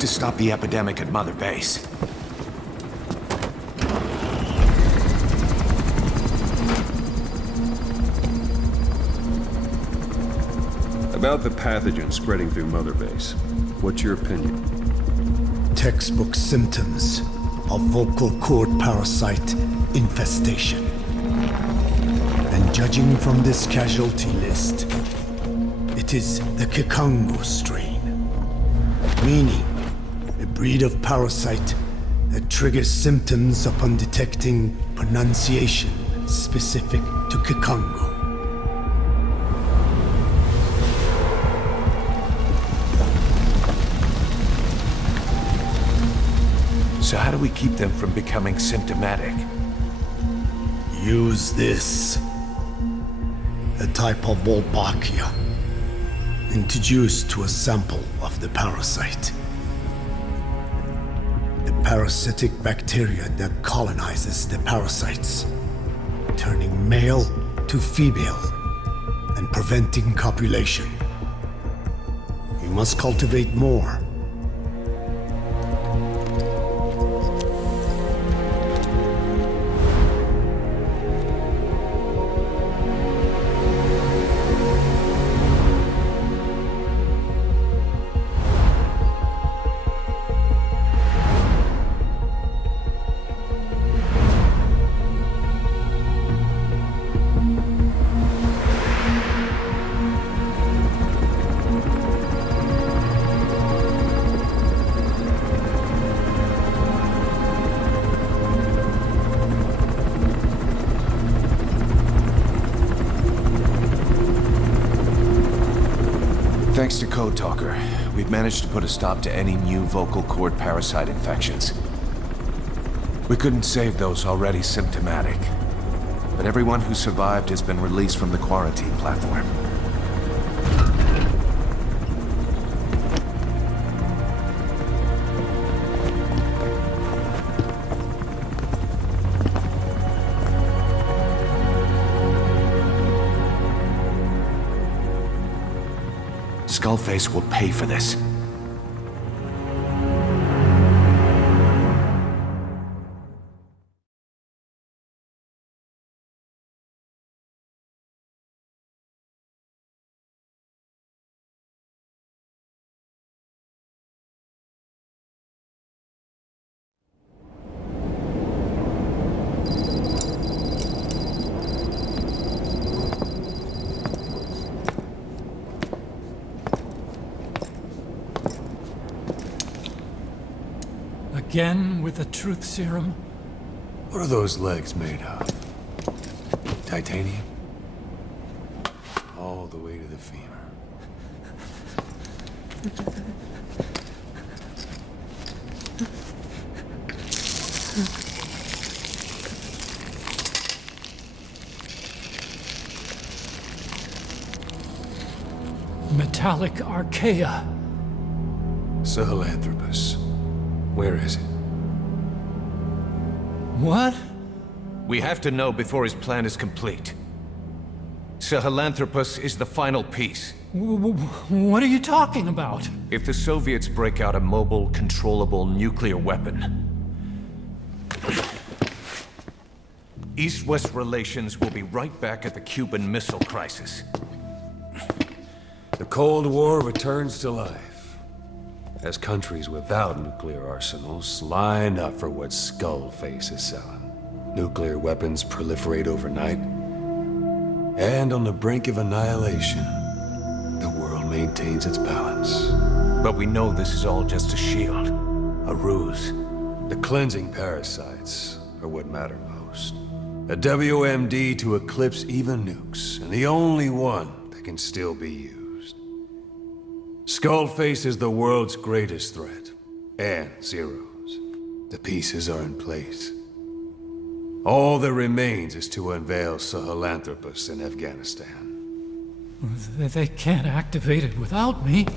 to stop the epidemic at Mother Base. About the pathogen spreading through Mother Base, what's your opinion? Textbook symptoms of vocal cord parasite infestation. And judging from this casualty list, it is the Kikongo strain, meaning a breed of parasite that triggers symptoms upon detecting pronunciation specific to Kikongo. So how do we keep them from becoming symptomatic? Use this. A type of Wolbachia, introduced to a sample of the parasite. A parasitic bacteria that colonizes the parasites, turning male to female and preventing copulation. You must cultivate more. Thanks to Code Talker, we've managed to put a stop to any new vocal cord parasite infections. We couldn't save those already symptomatic, but everyone who survived has been released from the quarantine platform. Skullface will pay for this. Again with the truth serum? What are those legs made of? Titanium? All the way to the femur. Metallic archaea. Sahelanthropus. Where is it? What? We have to know before his plan is complete. Sahelanthropus is the final piece. What are you talking about? If the Soviets break out a mobile, controllable nuclear weapon, East-West relations will be right back at the Cuban Missile Crisis. The Cold War returns to life, as countries without nuclear arsenals line up for what Skullface is selling. Nuclear weapons proliferate overnight, and on the brink of annihilation, the world maintains its balance. But we know this is all just a shield, a ruse. The cleansing parasites are what matter most. A WMD to eclipse even nukes, and the only one that can still be used. Skullface is the world's greatest threat, and Zero's. The pieces are in place. All that remains is to unveil Sahelanthropus in Afghanistan. They can't activate it without me.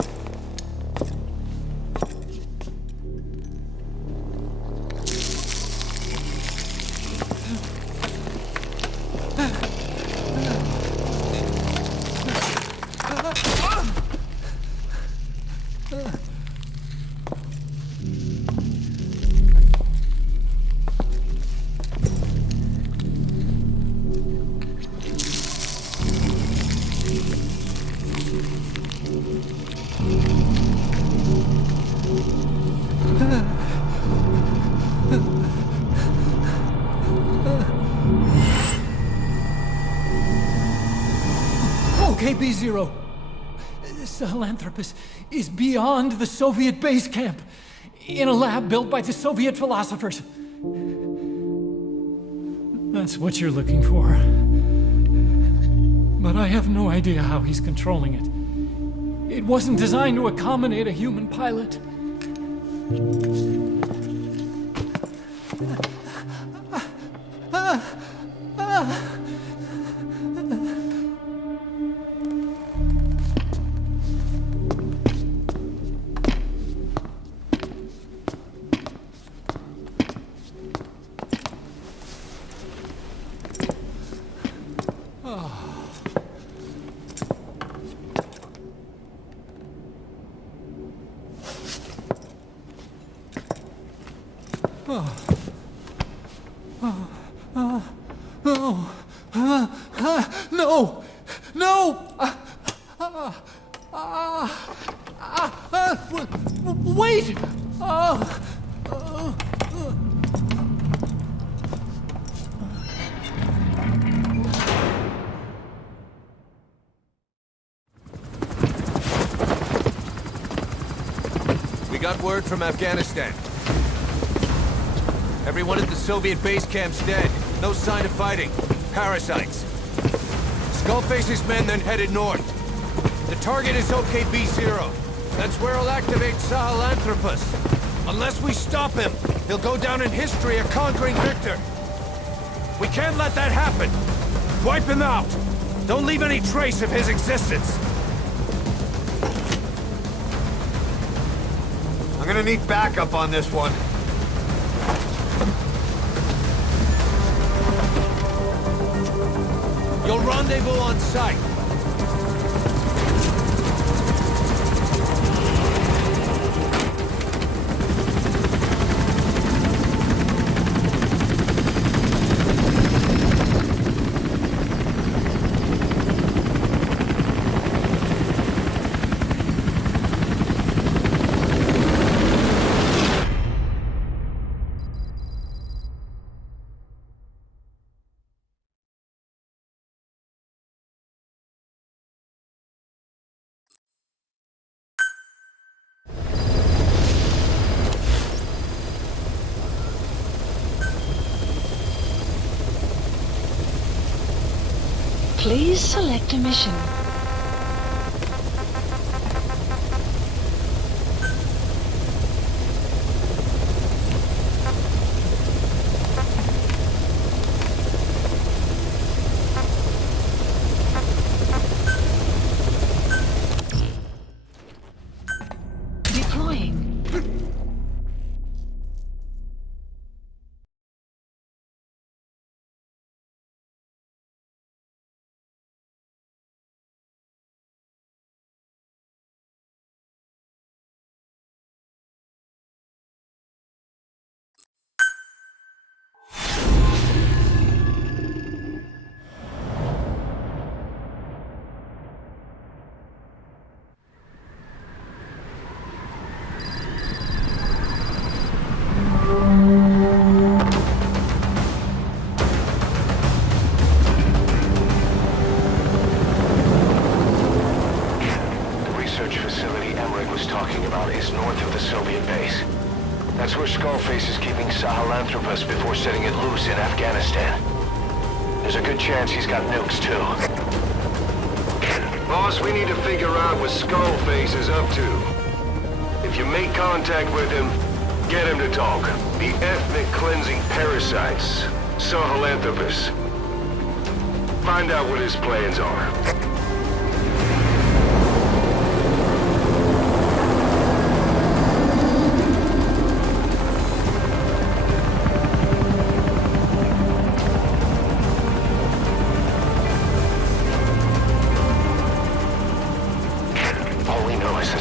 OKB-0. Sahelanthropus is beyond the Soviet base camp, in a lab built by the Soviet philosophers. That's what you're looking for. But I have no idea how he's controlling it. It wasn't designed to accommodate a human pilot. No! No! Wait! We got word from Afghanistan. Everyone at the Soviet base camp's dead. No sign of fighting. Parasites. Skullface's men then headed north. The target is OKB-0. That's where he'll activate Sahelanthropus. Unless we stop him, he'll go down in history a conquering victor. We can't let that happen. Wipe him out. Don't leave any trace of his existence. I'm gonna need backup on this one. You'll rendezvous on site. Please select a mission. Deploying. That's where Skullface is keeping Sahelanthropus before setting it loose in Afghanistan. There's a good chance he's got nukes, too. Boss, we need to figure out what Skullface is up to. If you make contact with him, get him to talk. The ethnic cleansing parasites, Sahelanthropus. Find out what his plans are.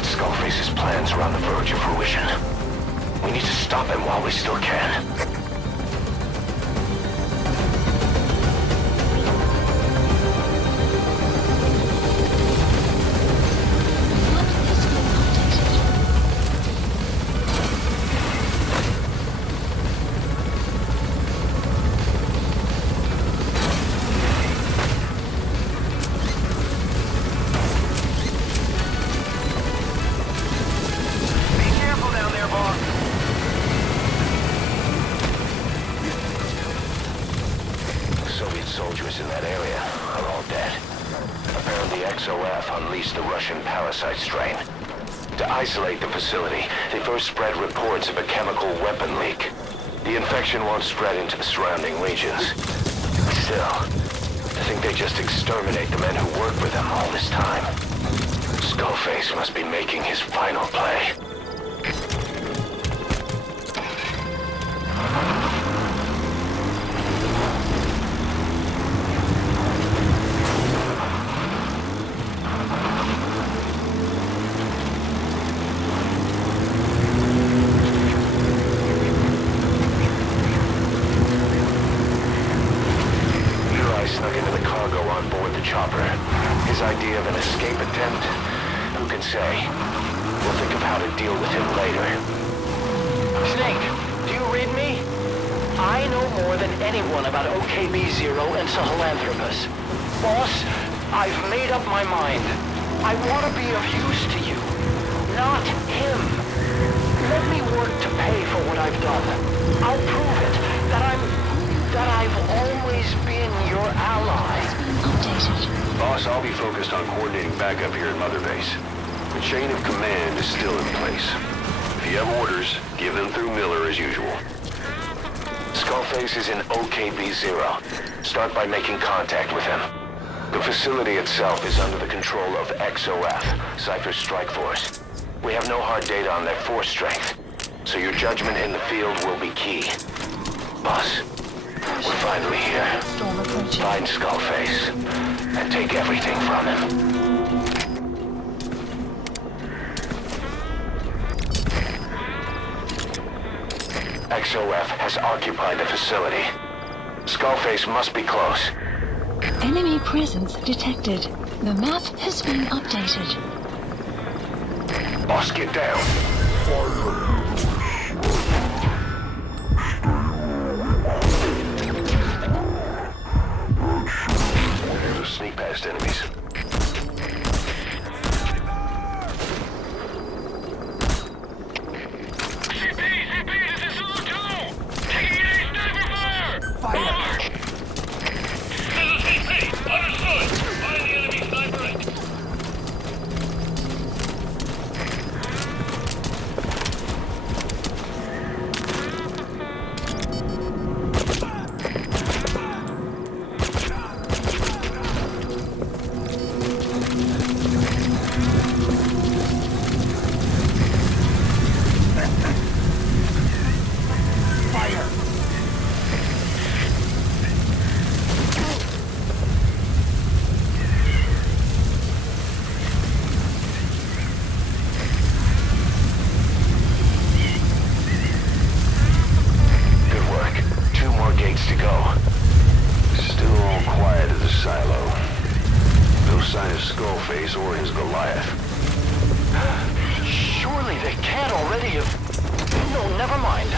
Skullface's plans are on the verge of fruition. We need to stop him while we still can. and the XOF unleashed the Russian parasite strain. To isolate the facility, they first spread reports of a chemical weapon leak. The infection won't spread into the surrounding regions. Still, I think they just exterminate the men who worked with them all this time. Skullface must be making his final play. Snuck into the cargo on board the chopper. His idea of an escape attempt? Who can say? We'll think of how to deal with him later. Snake, do you read me? I know more than anyone about OKB-0 and Sahelanthropus. Boss, I've made up my mind. I want to be of use to you, not him. Let me work to pay for what I've done. I'll prove it, that I've always been your ally. Boss, I'll be focused on coordinating backup here at Mother Base. The chain of command is still in place. If you have orders, give them through Miller as usual. Skullface is in OKB-0. Start by making contact with him. The facility itself is under the control of XOF, Cypher's strike force. We have no hard data on their force strength, so your judgment in the field will be key. Boss, we're finally here. Find Skullface, and take everything from him. XOF has occupied the facility. Skullface must be close. Enemy presence detected. The map has been updated. Boss, get down. There's a sneak past enemies. To go. Still all quiet at the silo. No sign of Skullface or his Goliath. Surely they can't already have... No, never mind.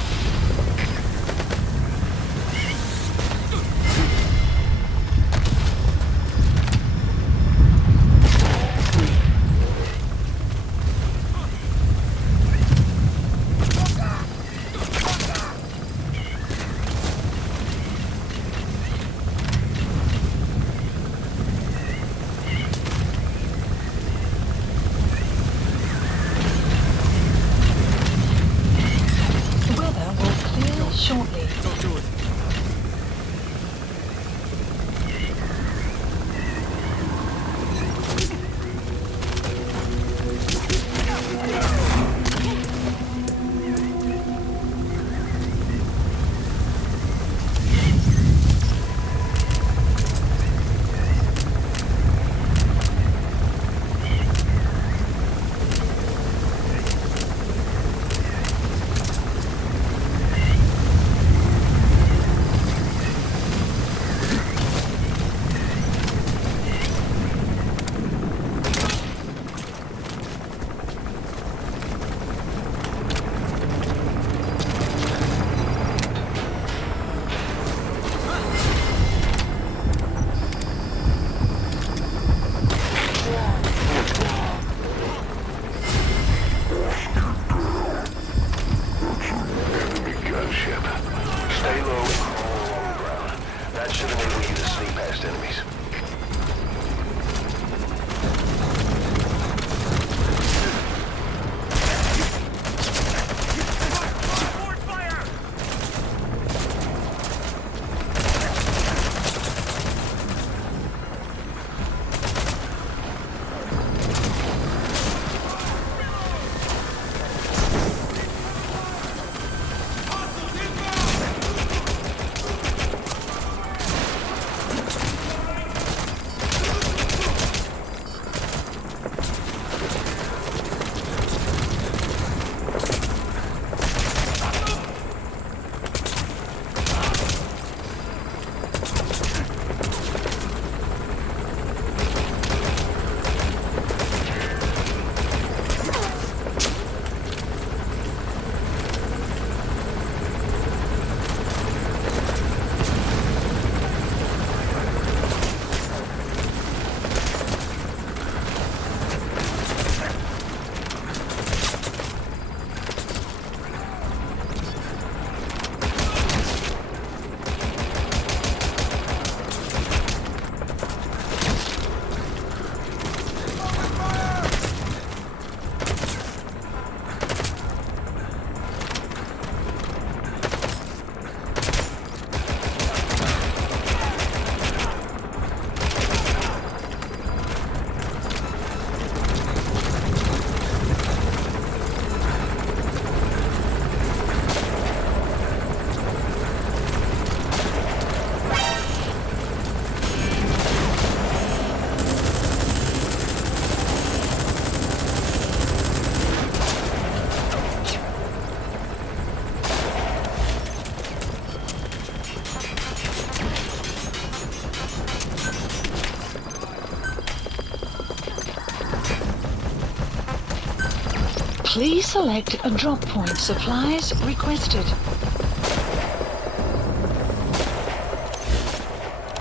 Please select a drop point. Supplies requested.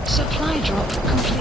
Supply drop complete.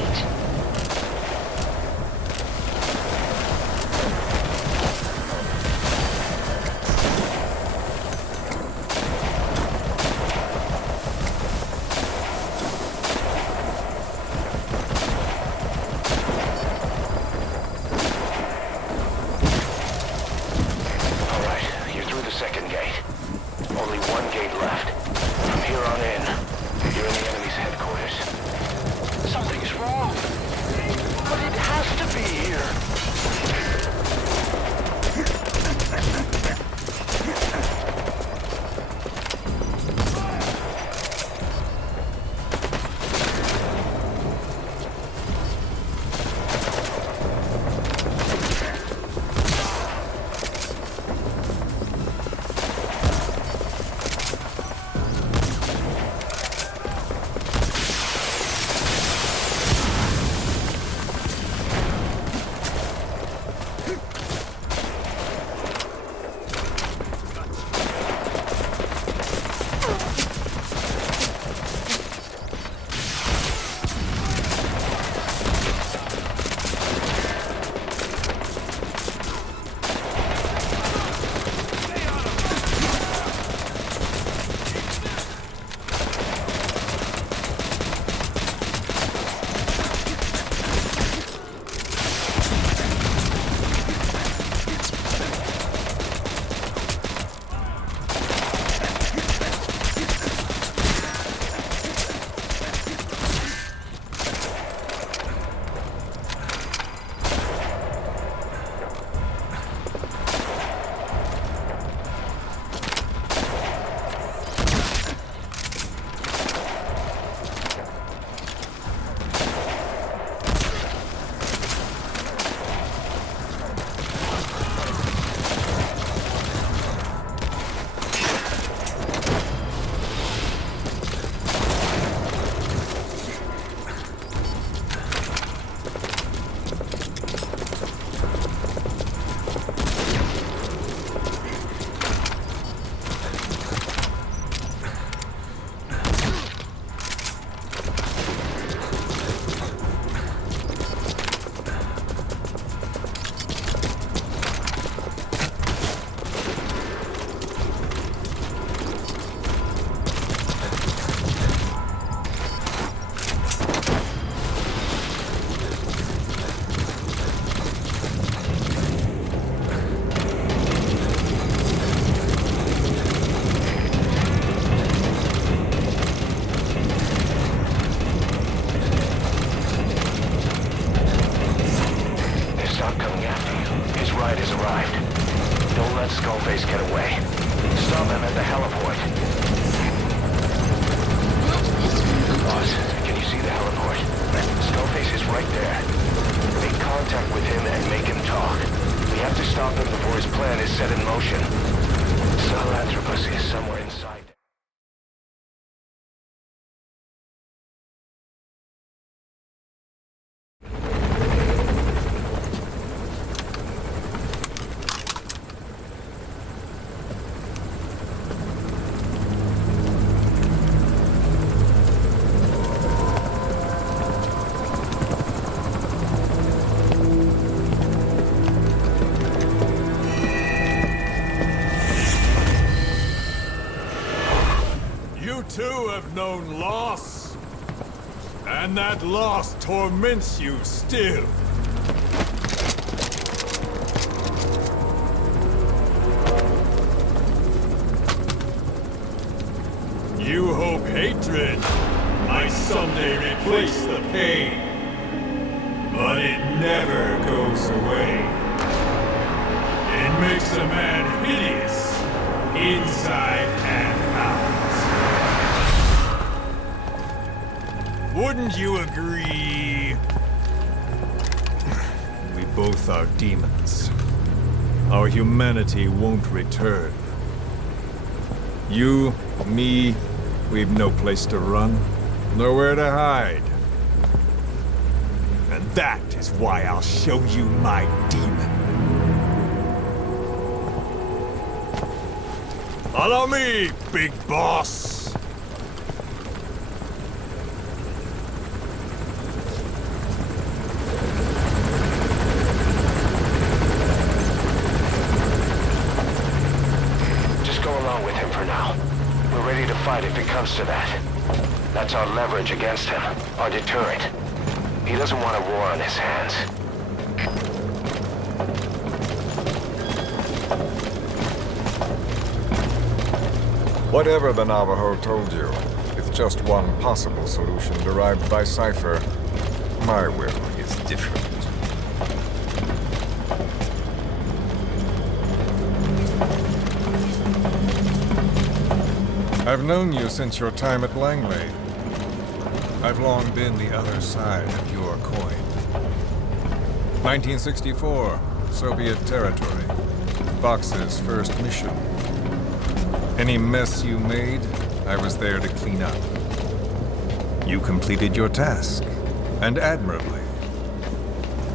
Too have known loss, and that loss torments you still. You hope hatred might someday replace the pain, but it never goes away. It makes a man hideous, inside and out. Wouldn't you agree? We both are demons. Our humanity won't return. You, me, we've no place to run, nowhere to hide. And that is why I'll show you my demon. Follow me, big boss! Just go along with him for now. We're ready to fight if it comes to that. That's our leverage against him, our deterrent. He doesn't want a war on his hands. Whatever the Navajo told you, it's just one possible solution derived by Cypher. My will is different. I've known you since your time at Langley. I've long been the other side of your coin. 1964, Soviet territory. Fox's first mission. Any mess you made, I was there to clean up. You completed your task, and admirably.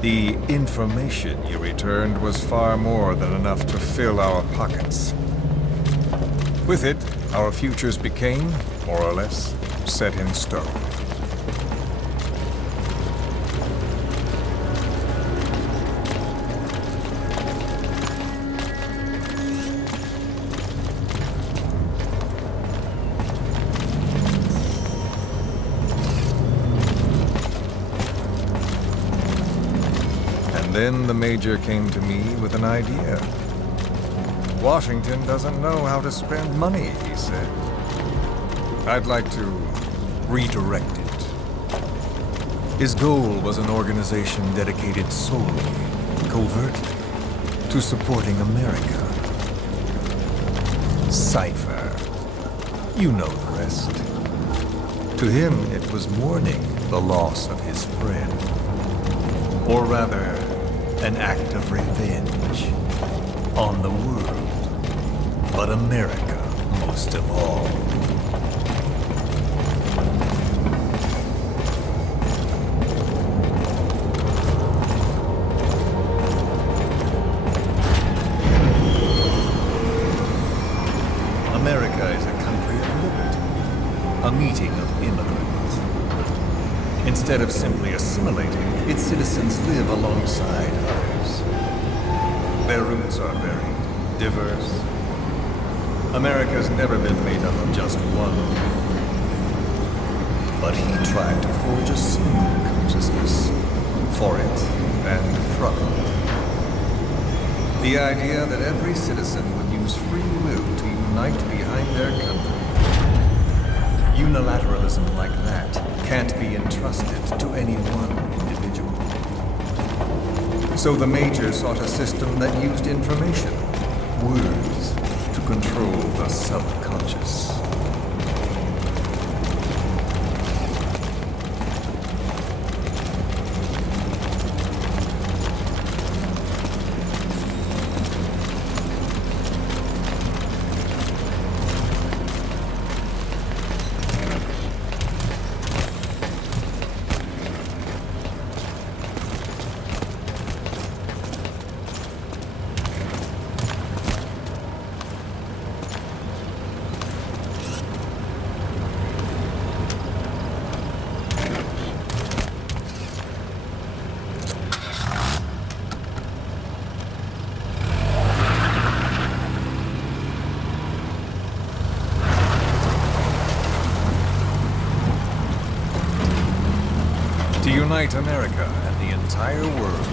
The information you returned was far more than enough to fill our pockets. With it, our futures became, more or less, set in stone. Then the Major came to me with an idea. Washington doesn't know how to spend money, he said. I'd like to redirect it. His goal was an organization dedicated solely, covertly, to supporting America. Cypher. You know the rest. To him, it was mourning the loss of his friend. Or rather, an act of revenge on the world, but America most of all. America is a country of liberty, a meeting of immigrants. Instead of simply assimilating, its citizens live alongside others. Their roots are varied, diverse. America's never been made up of just one. But he tried to forge a single consciousness for it and from it. The idea that every citizen would use free will to unite behind their country. Unilateralism like that can't be entrusted to any one individual. So the Major sought a system that used information, words, to control the subconscious. To unite America and the entire world.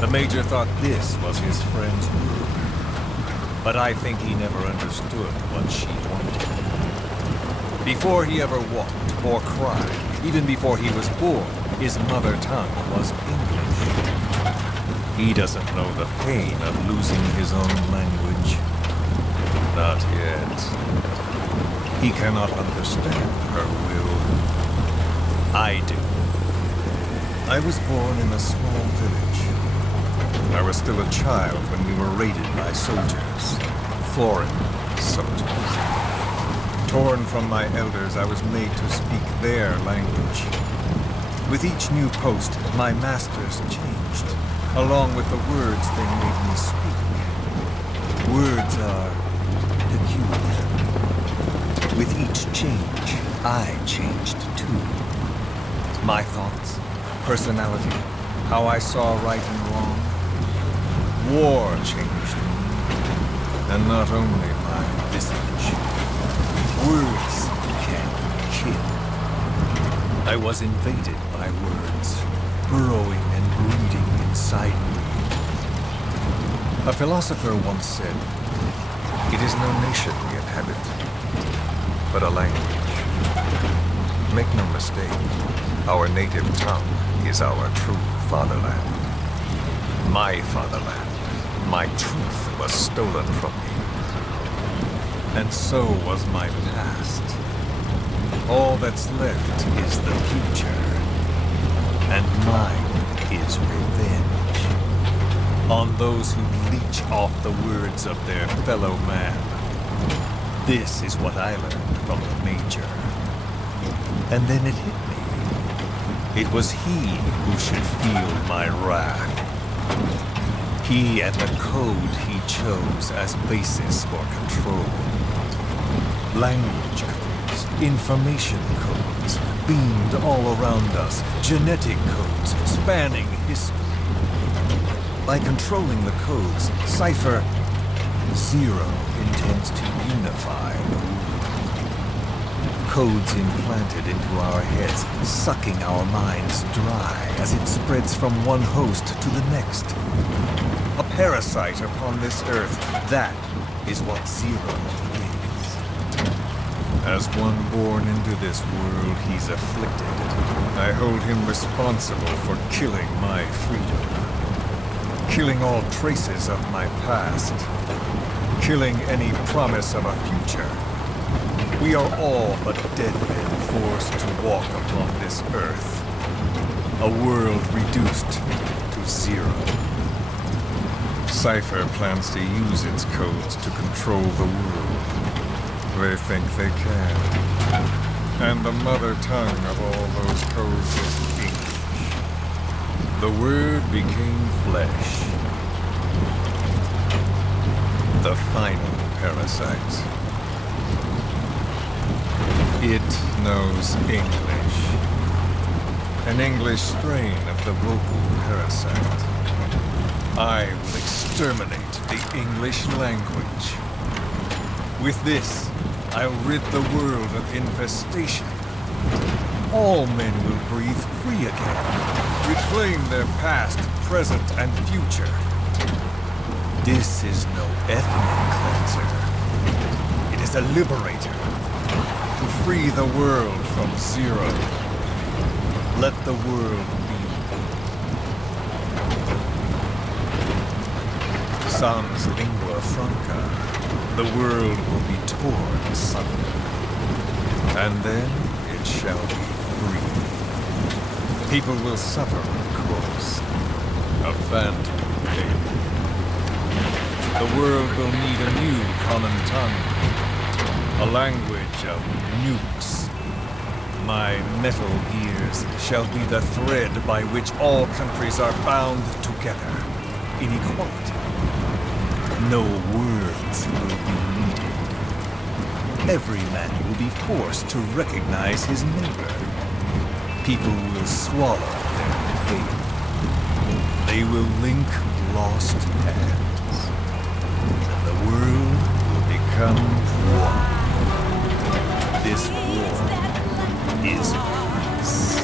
The Major thought this was his friend's world. But I think he never understood what she wanted. Before he ever walked or cried, even before he was born, his mother tongue was English. He doesn't know the pain of losing his own language. Not yet. He cannot understand her will. I do. I was born in a small village. I was still a child when we were raided by soldiers. Foreign soldiers. Torn from my elders, I was made to speak their language. With each new post, my masters changed, along with the words they made me speak. Words are fueled. With each change, I changed too. My thoughts, personality, how I saw right and wrong. War changed me. And not only my visage. Words can kill. I was invaded by words, burrowing and breeding inside me. A philosopher once said, "It is no nation we inhabit, but a language." Make no mistake, our native tongue is our true fatherland. My fatherland, my truth was stolen from me. And so was my past. All that's left is the future. And mine is revenge. On those who leech off the words of their fellow man. This is what I learned from the Major. And then it hit me. It was he who should feel my wrath. He and the code he chose as basis for control. Language codes, information codes, beamed all around us, genetic codes spanning history. By controlling the codes, Cypher Zero intends to unify the world. Codes implanted into our heads, sucking our minds dry as it spreads from one host to the next. A parasite upon this earth, that is what Zero is. As one born into this world he's afflicted, I hold him responsible for killing my freedom. Killing all traces of my past. Killing any promise of a future. We are all but dead men forced to walk upon this earth. A world reduced to zero. Cypher plans to use its codes to control the world. They think they can. And the mother tongue of all those codes is English. The word became flesh. The final parasite. It knows English. An English strain of the vocal parasite. I will exterminate the English language. With this, I'll rid the world of infestation. All men will breathe free again, reclaim their past, present, and future. This is no ethnic cleanser. It is a liberator. To free the world from Zero. Let the world be. Sans lingua franca, the world will be torn asunder. And then it shall be free. People will suffer, of course. A phantom pain. The world will need a new common tongue. A language of nukes. My metal gears shall be the thread by which all countries are bound together in equality. No words will be needed. Every man will be forced to recognize his neighbor. People will swallow their pain. They will link lost hands. The world will become one. This war is peace.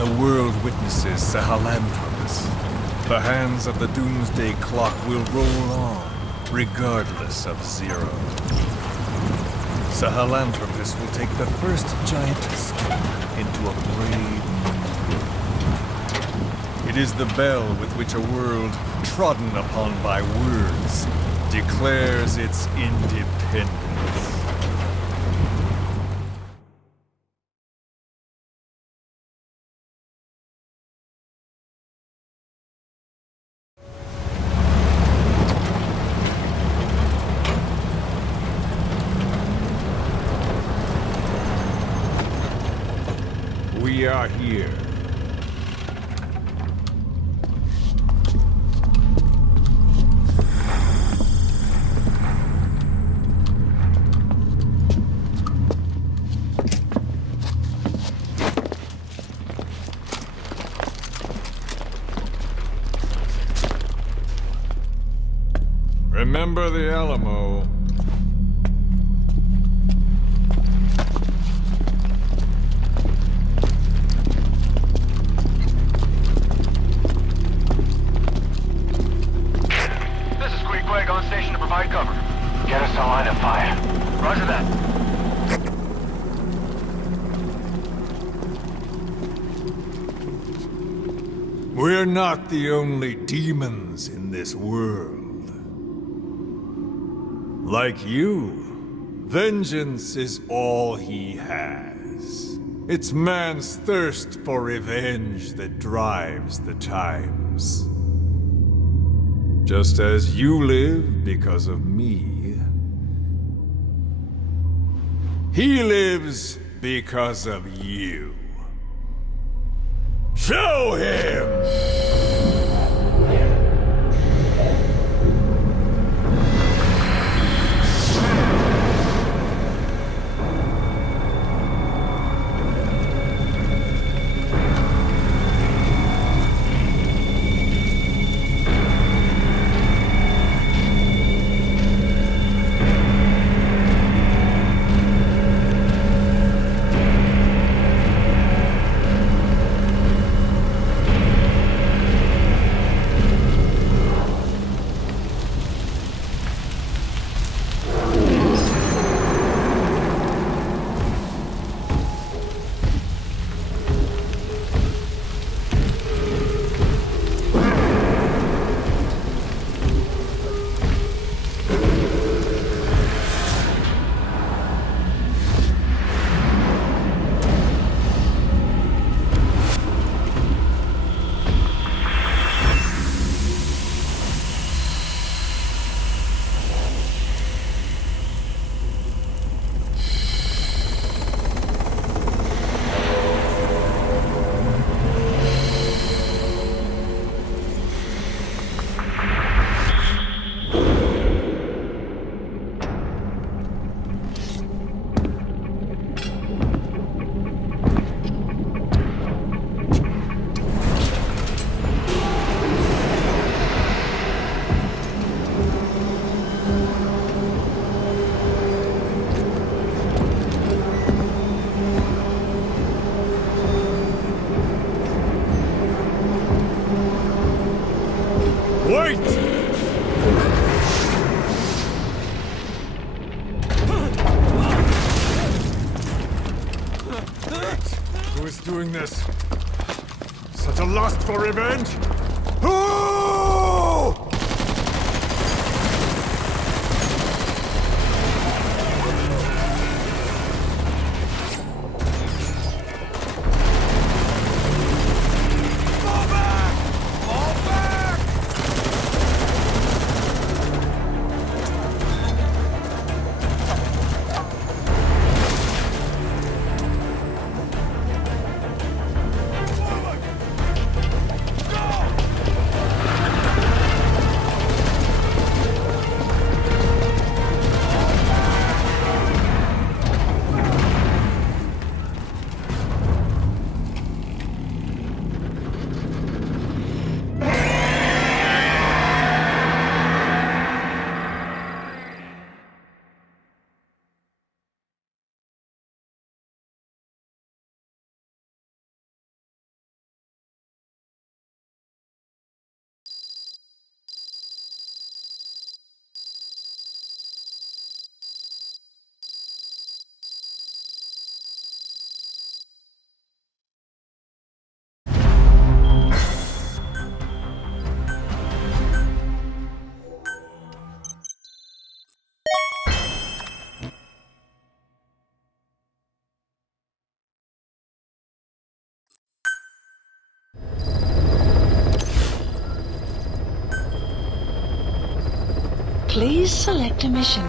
the world witnesses Sahelanthropus, the hands of the doomsday clock will roll on, regardless of Zero. Sahelanthropus will take the first giant step into a brave new world. It is the bell with which a world trodden upon by words declares its independence. We are here. Remember the Alamo. On station to provide cover. Get us a line of fire. Roger that. We're not the only demons in this world. Like you, vengeance is all he has. It's man's thirst for revenge that drives the times. Just as you live because of me, he lives because of you. Show him! Who is doing this? Such a lust for revenge? Who? Please select a mission.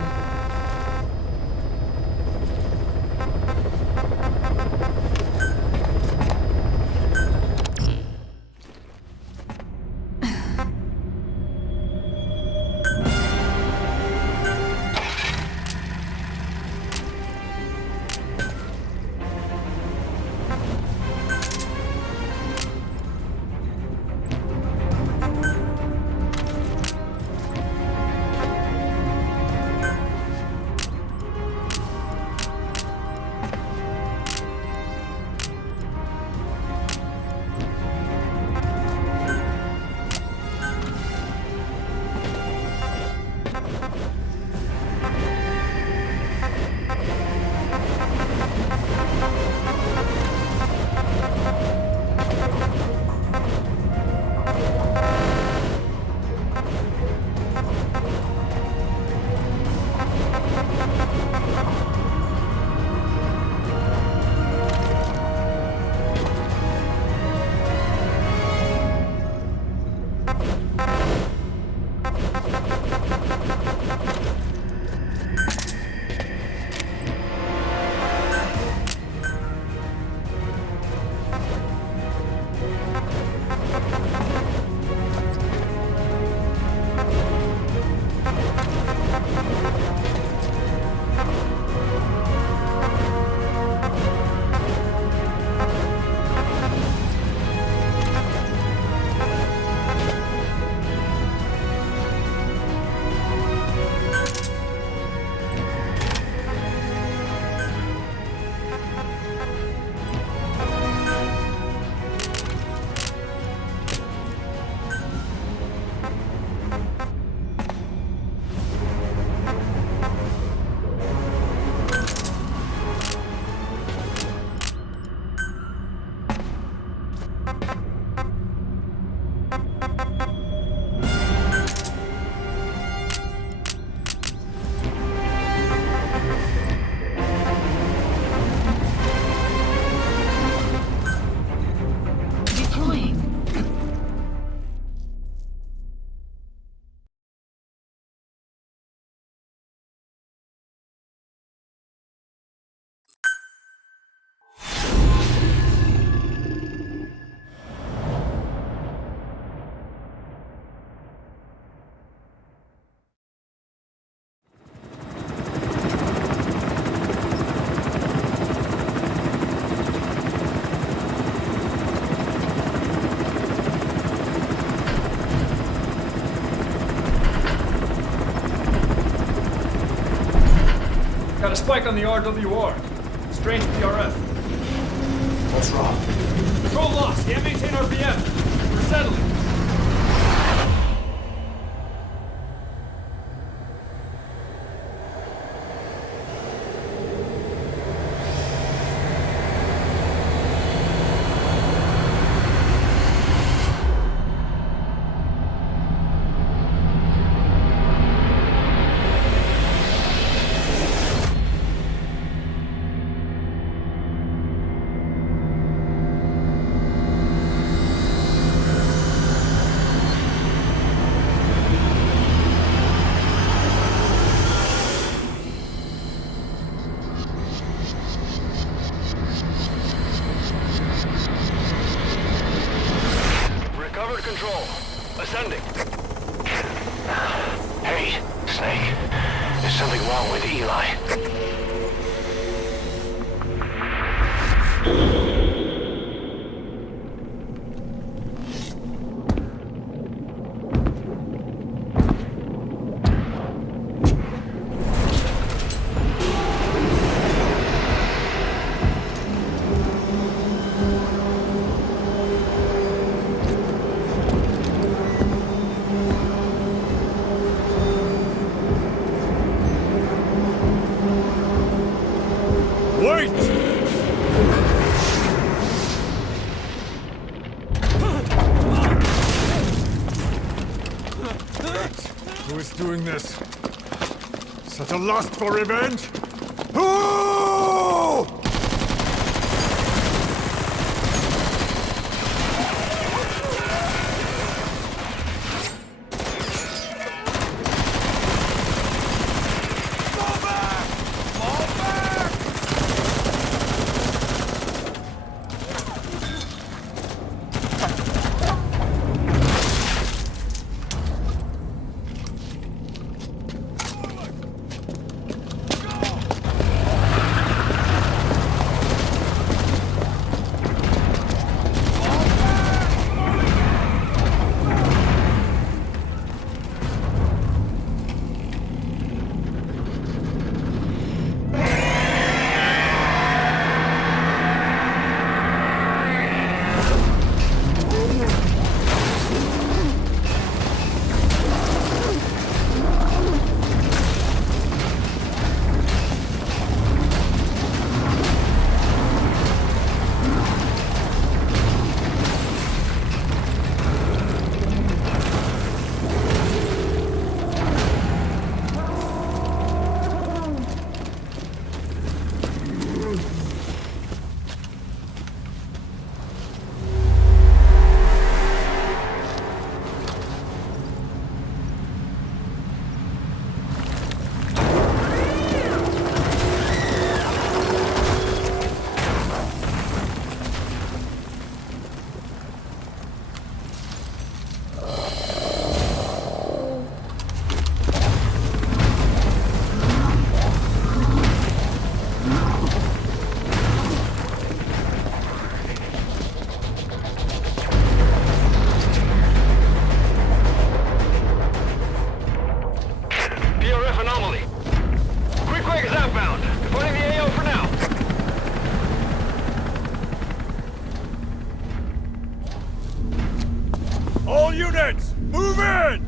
Got a spike on the RWR. Strange PRF. What's wrong? Control lost. Can't maintain RPM. We're settling. Recovered control. Ascending. Hey, Snake. There's something wrong with Eli. Who is doing this? Such a lust for revenge? Who? All units, move in!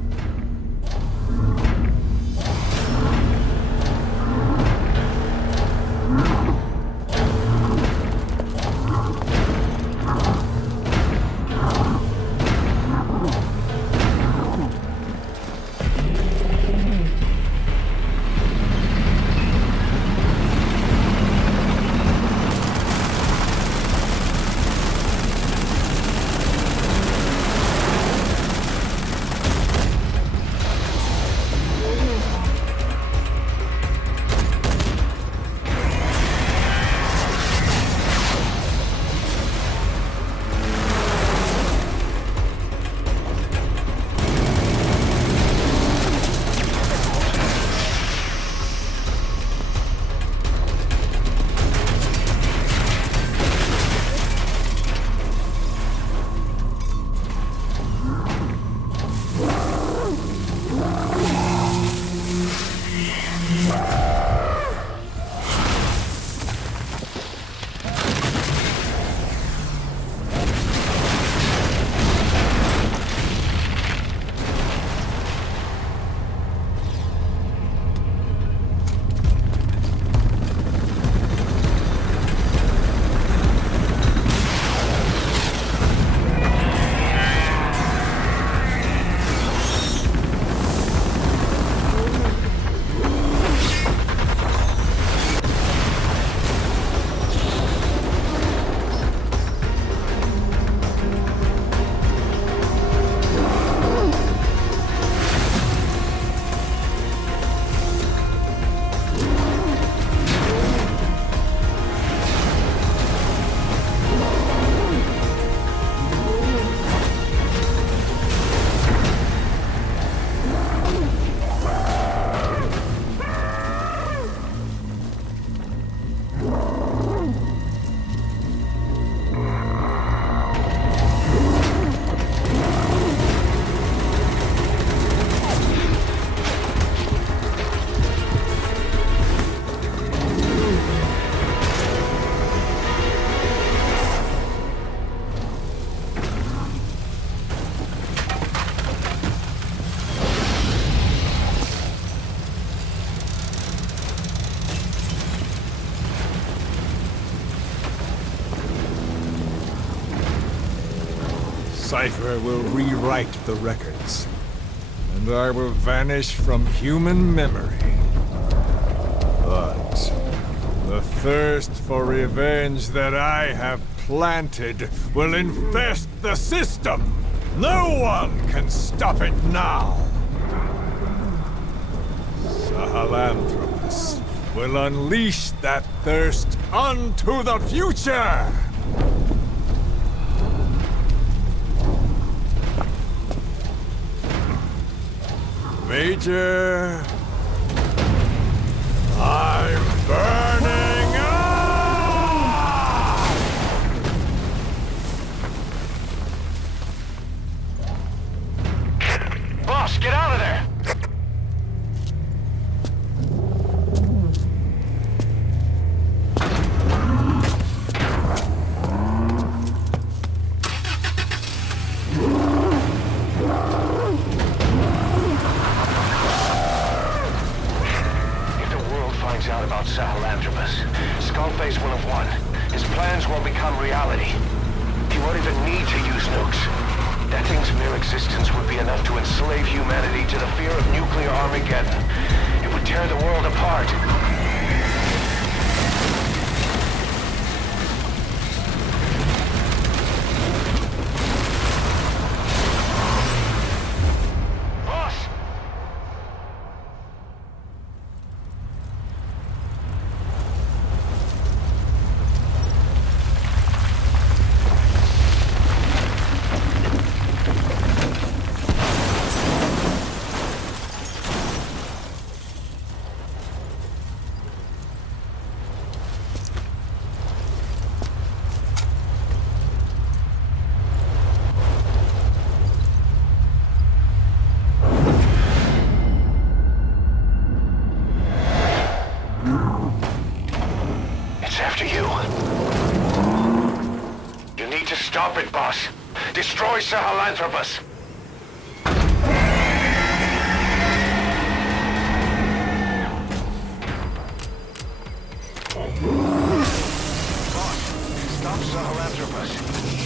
Cypher will rewrite the records, and I will vanish from human memory. But the thirst for revenge that I have planted will infest the system. No one can stop it now. Sahelanthropus will unleash that thirst onto the future! Major, I'm burning up! Boss, get out of there! Out about Sahelanthropus, Skullface will have won. His plans will become reality. He won't even need to use nukes. That thing's mere existence would be enough to enslave humanity to the fear of nuclear Armageddon. It would tear the world apart. Stop it, boss. Destroy Sahelanthropus. Sahelanthropus.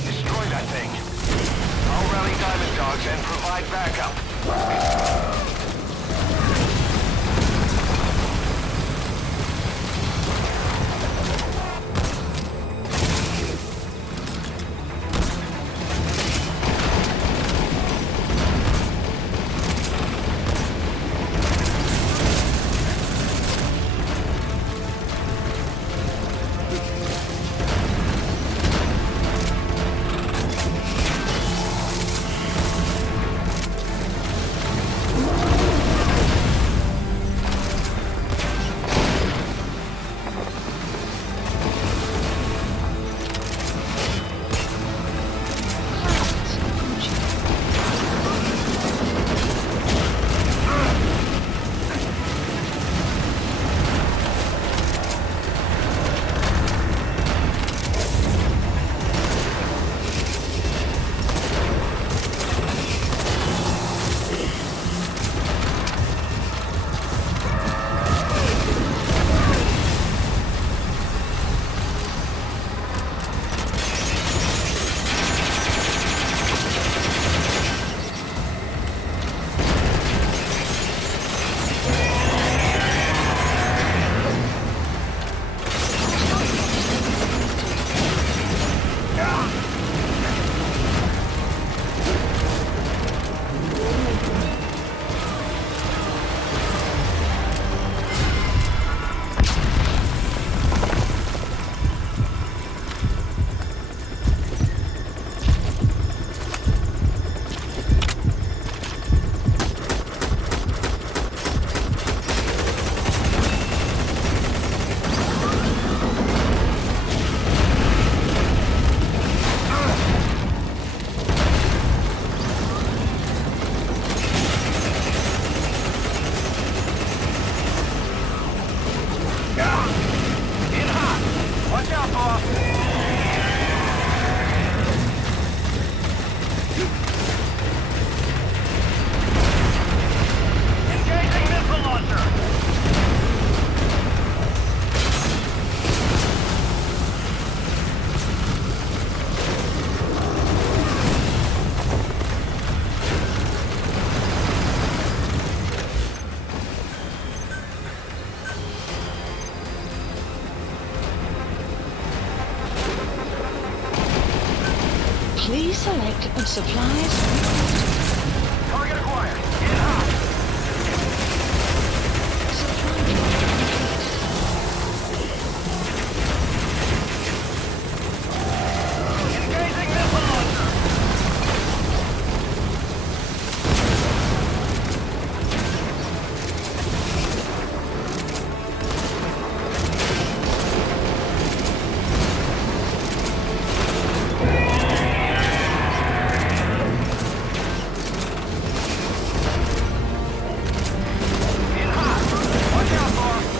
Destroy that thing. I'll rally Diamond Dogs and provide backup. Please select supplies. Target acquired. Get hot. Supply drop. Engaging missile launcher. Get hot. Watch out, boss.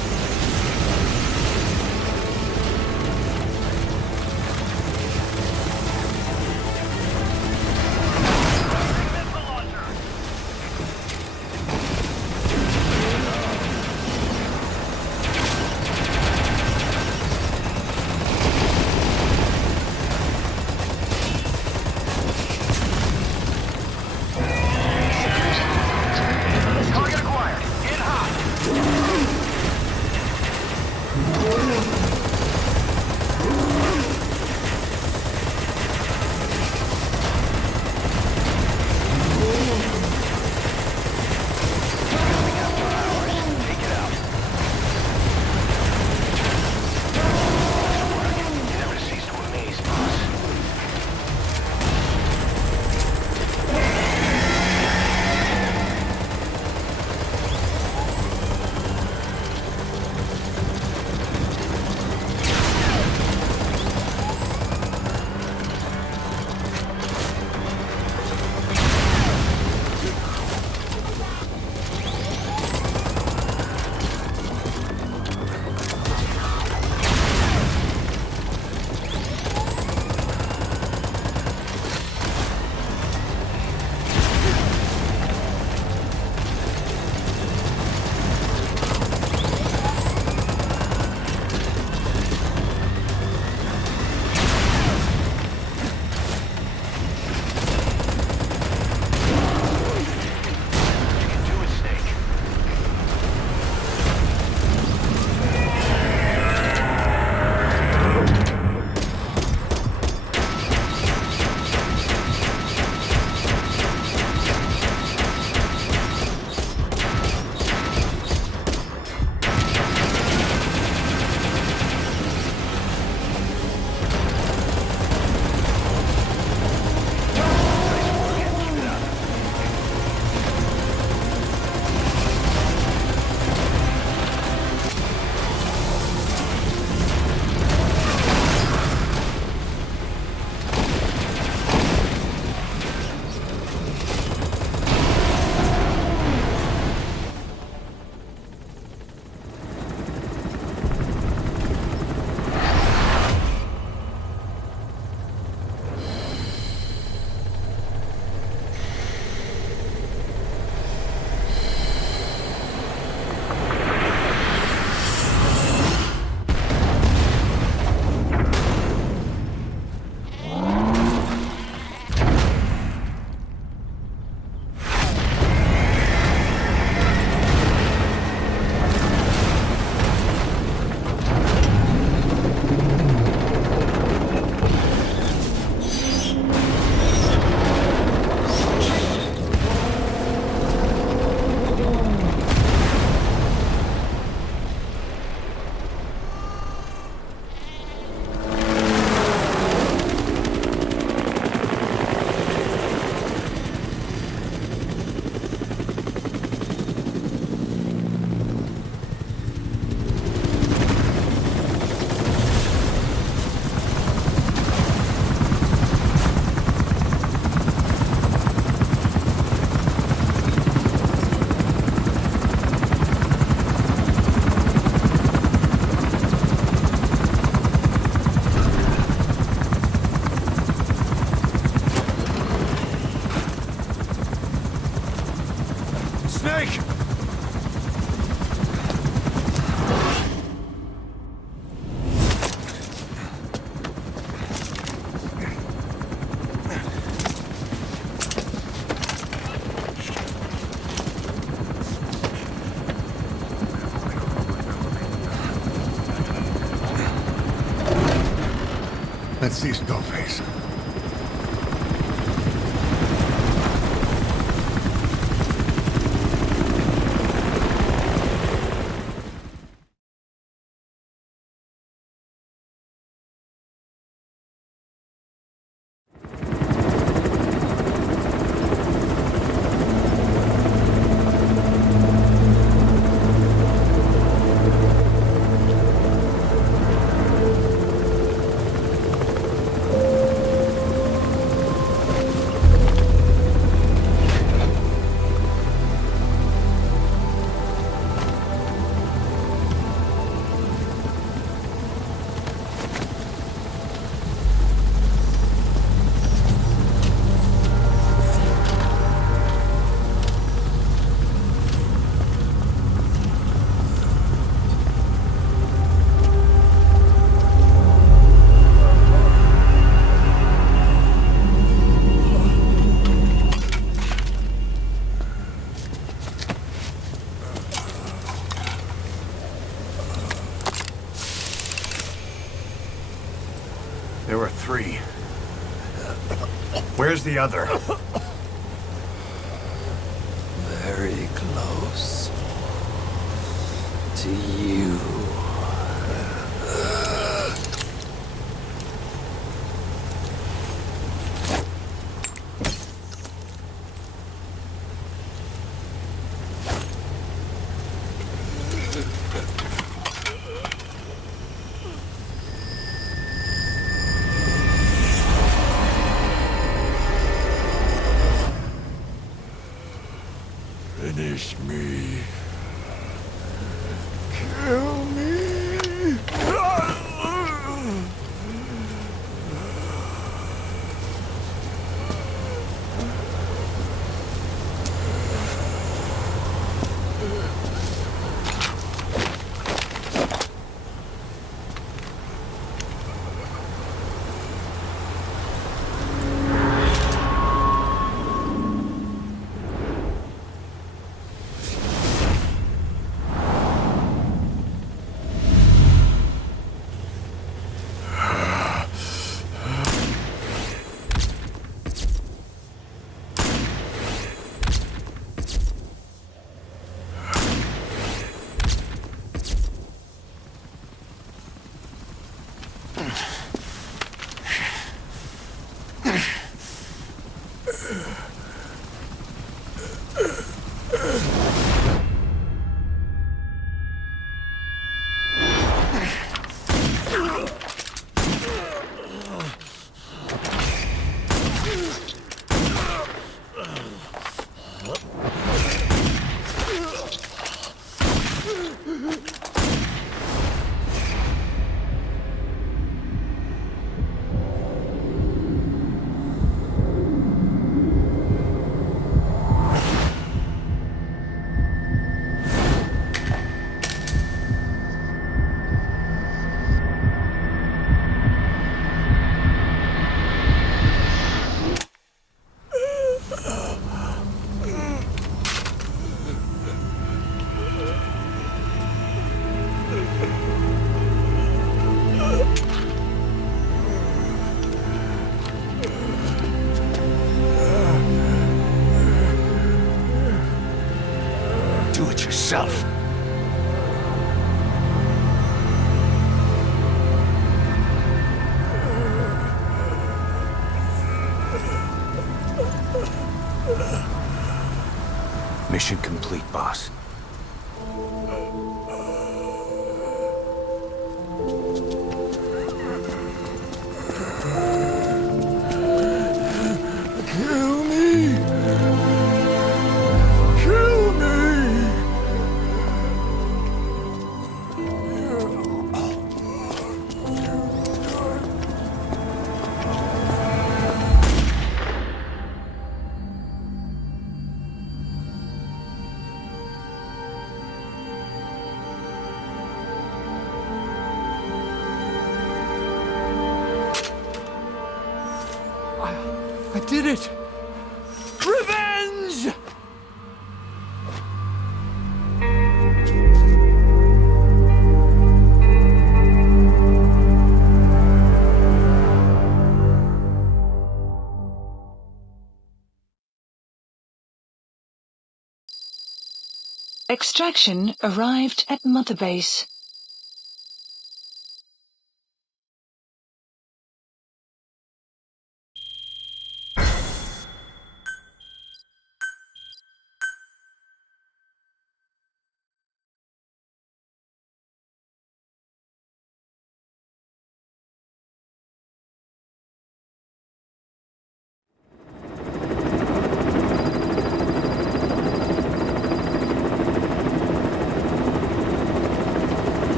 Snake! Let's see Skullface. There were 3. Where's the other? Very close to you. Finish me. Kill me. Do it yourself. Mission complete, boss. Kill me! Kill me! did it! Revenge! Extraction arrived at Mother Base.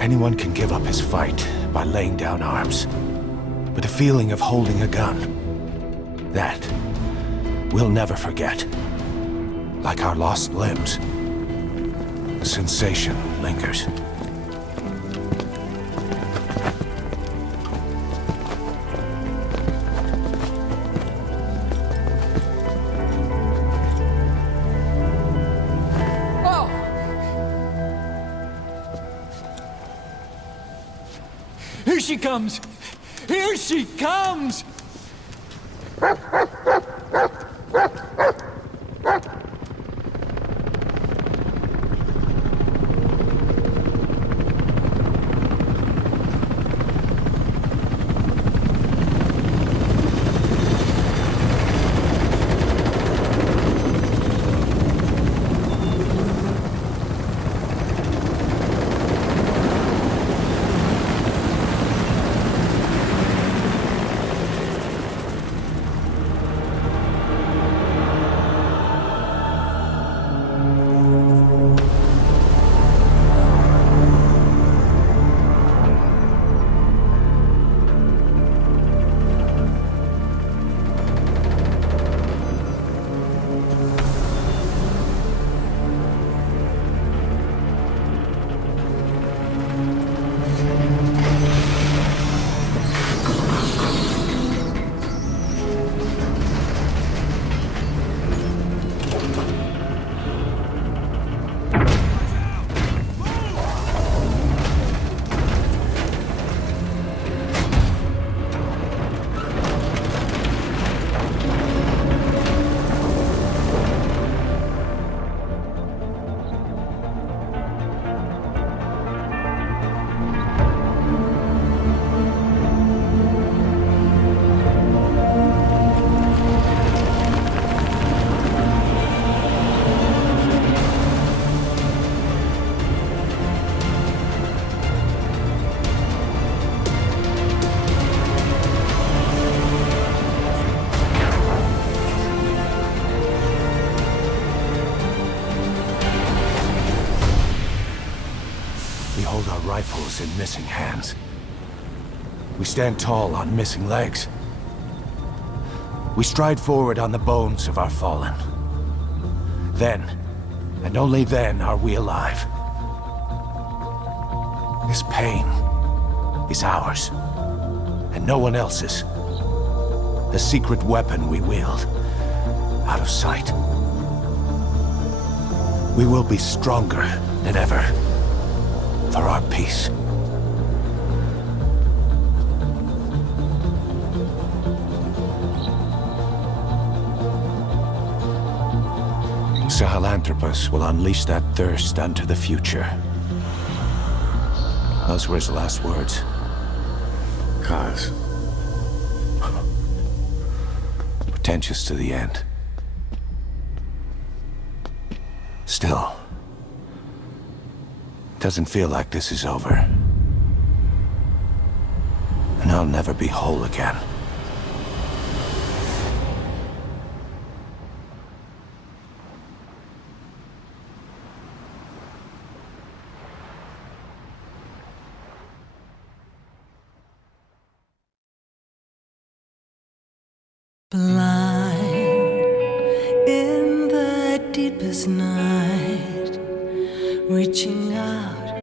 Anyone can give up his fight by laying down arms. But the feeling of holding a gun, that we'll never forget. Like our lost limbs, the sensation lingers. Here she comes! Here she comes! We hold our rifles in missing hands. We stand tall on missing legs. We stride forward on the bones of our fallen. Then, and only then, are we alive. This pain is ours, and no one else's. The secret weapon we wield, out of sight. We will be stronger than ever, for our peace. Sahelanthropus will unleash that thirst unto the future. Those were his last words. Kaz. Pretentious to the end. Still, doesn't feel like this is over. And I'll never be whole again. Blind in the deepest night, reaching out.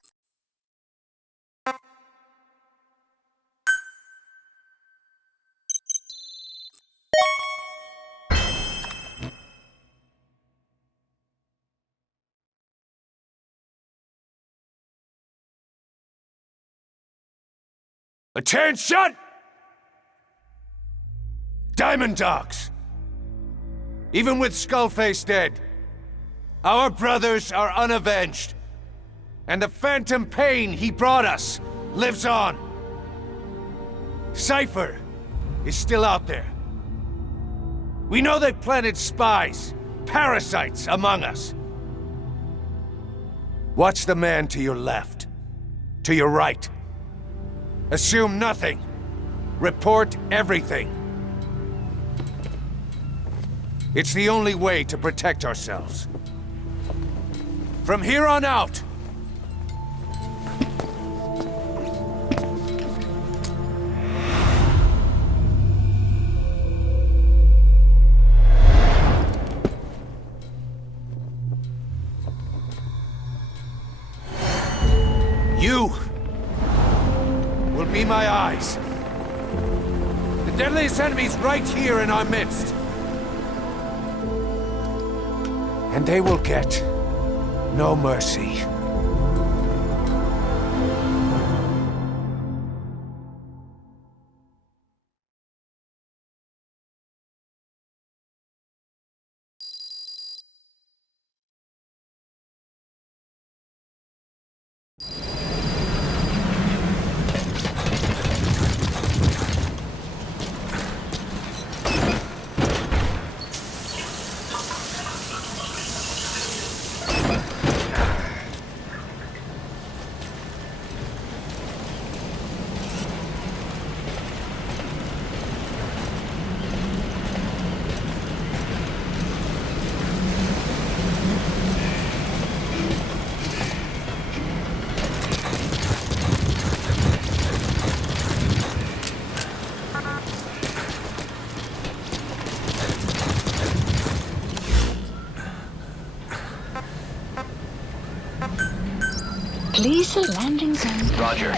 Attention! Diamond Dogs! Even with Skullface dead, our brothers are unavenged. And the phantom pain he brought us lives on. Cypher is still out there. We know they've planted spies, parasites among us. Watch the man to your left, to your right. Assume nothing. Report everything. It's the only way to protect ourselves. From here on out, you will be my eyes. The deadliest enemy's right here in our midst. And they will get no mercy. Please, the landing zone. Roger.